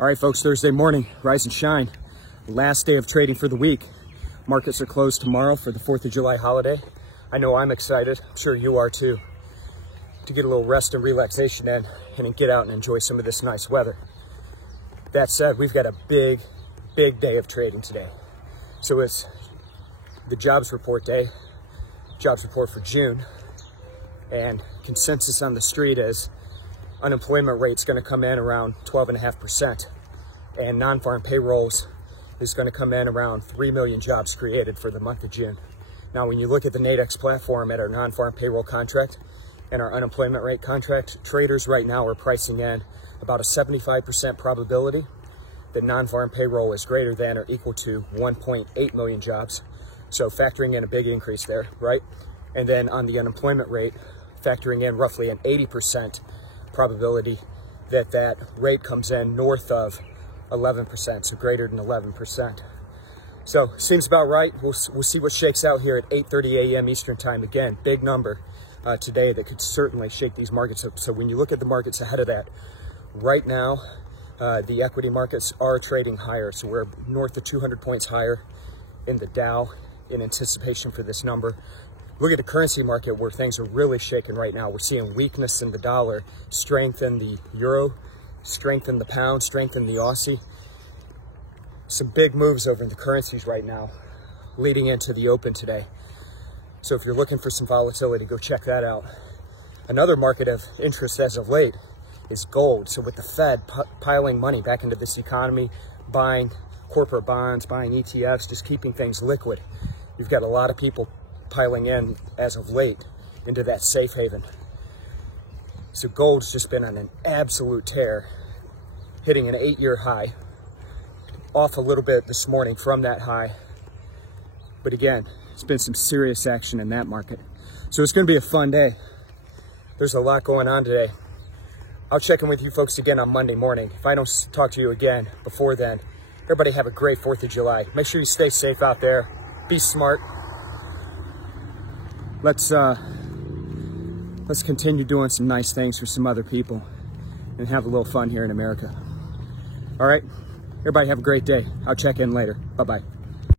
All right, folks, Thursday morning, rise and shine. Last day of trading for the week. Markets are closed tomorrow for the 4th of July holiday. I know I'm excited. I'm sure you are too, to get a little rest and relaxation in and get out and enjoy some of this nice weather. That said, we've got a big day of trading today. So it's the jobs report day, jobs report for June, and consensus on the street is unemployment rate's going to come in around 12.5%, and non-farm payrolls is going to come in around 3 million jobs created for the month of June. Now, when you look at the Nadex platform at our non-farm payroll contract and our unemployment rate contract, traders right now are pricing in about a 75% probability that non-farm payroll is greater than or equal to 1.8 million jobs. So factoring in a big increase there, right? And then on the unemployment rate, factoring in roughly an 80% probability that that rate comes in north of 11%, so greater than 11%. So seems about right. We'll see what shakes out here at 8:30 a.m. Eastern time. Again, big number today that could certainly shake these markets up. So when you look at the markets ahead of that, right now, the equity markets are trading higher. So we're north of 200 points higher in the Dow in anticipation for this number. Look at the currency market where things are really shaking right now. We're seeing weakness in the dollar, strength in the euro, strength in the pound, strength in the Aussie. Some big moves over in the currencies right now, leading into the open today. So if you're looking for some volatility, go check that out. Another market of interest as of late is gold. So with the Fed piling money back into this economy, buying corporate bonds, buying ETFs, just keeping things liquid, you've got a lot of people piling in as of late into that safe haven. So gold's just been on an absolute tear, hitting an 8-year high, off a little bit this morning from that high. But again, it's been some serious action in that market. So it's going to be a fun day. There's a lot going on today. I'll check in with you folks again on Monday morning. If I don't talk to you again before then, everybody have a great 4th of July. Make sure you stay safe out there. Be smart. Let's continue doing some nice things for some other people and have a little fun here in America. All right, everybody have a great day. I'll check in later. Bye-bye.